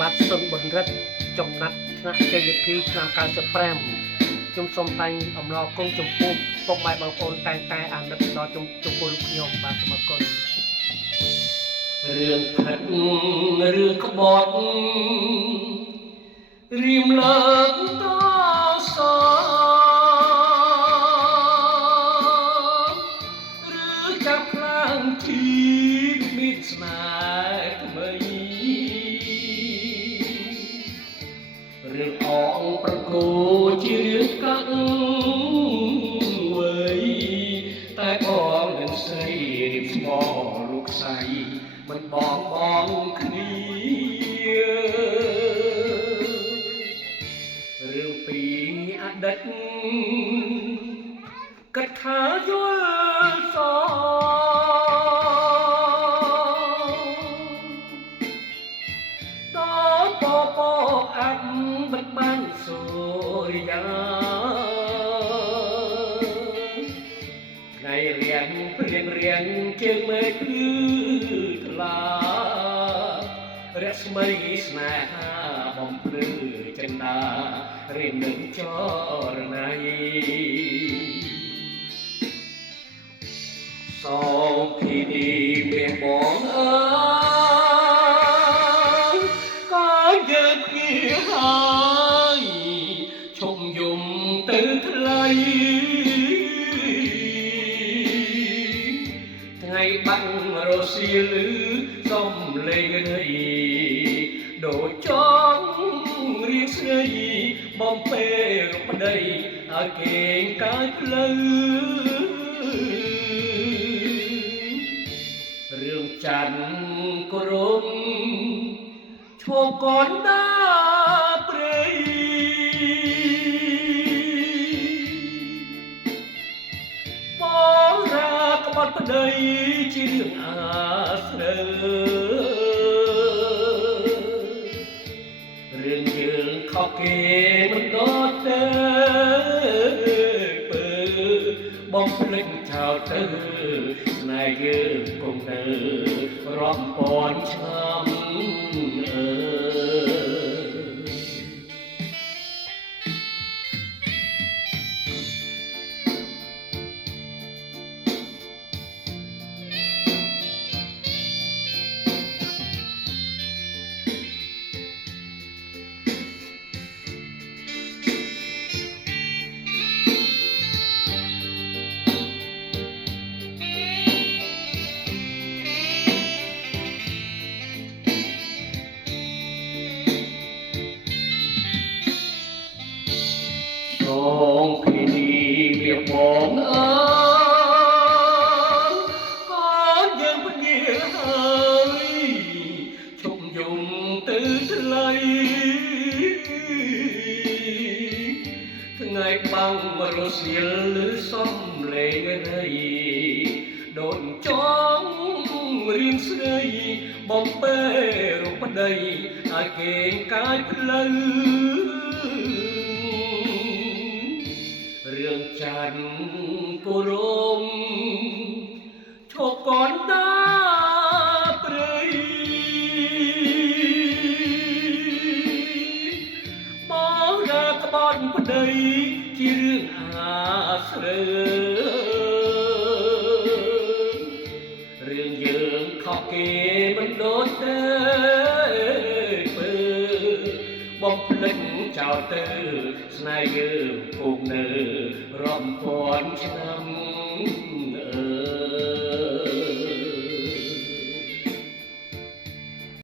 បាទសុនបណ្ឌិតចំណាត់ថ្នាក់ជ័យវិធីឆ្នាំ95ខ្ញុំសូមថ្លែងអំណរគុណចំពោះពុកម៉ែបងប្អូនតែអាណិតដល់ចំពោះលោកខ្ញុំបាទសូមអរគុណរឿងផិតរឿងក្បត់រៀមលើកតសឬចាប់ខ្លាំងជីវិតស្នេហ៍ថ្មីរឿងអងប្រគោជារឿងកាក់វ័យតែបងនឹងស្រីរៀបស្មោលោកស្រីមិនបងគ្នារឿងពីអតីតគិតថាយល់សដល់ពពអាប់បិទបាំងសូរិយាថ្ងៃរៀងព្រៀងរៀងជើងមេឃភ្លឺថ្លារស្មីស្នេហាបំភ្លឺចិន្តារៀងនឹងចរណៃសោពីនេះមានបងអើយក៏យើងគ្នាហើយឈប់យំទៅថ្លៃថ្ងៃបាំងរសៀលឺសំលេងរីដូចចង់រៀងស្រីបំពេលប្តីឲ្យគេងកាយផ្លូវរឿងច័ន្ទគោរពឈោកកនដាព្រៃបងរាក្បត់ប្តីជារឿងអាស្រូវរឿងយើងខកគេមិនដល់ទេពើបំភ្លេចចោលទៅស្នេហ៍យើងគង់នៅរាប់ពាន់ឆ្នាំបងពីនេះមានបងអើក៏យើងពញាហើយឈប់យំទៅថ្លៃថ្ងៃបាំងរសៀលឬសំលេងរីដូនចង់រៀងស្រីបំពេលរូបប្តីឲ្យគេងកាយផ្លូវរឿងច័ន្ទគោរពឈោកកនដាព្រៃបងរាក្បត់ប្តីជារឿងអាស្រូវរឿងយើងខកគេមិនដូចទេពើបំភ្លេចចោលទៅស្នេហ៍យើងគង់នៅរាប់ពាន់ឆ្នាំ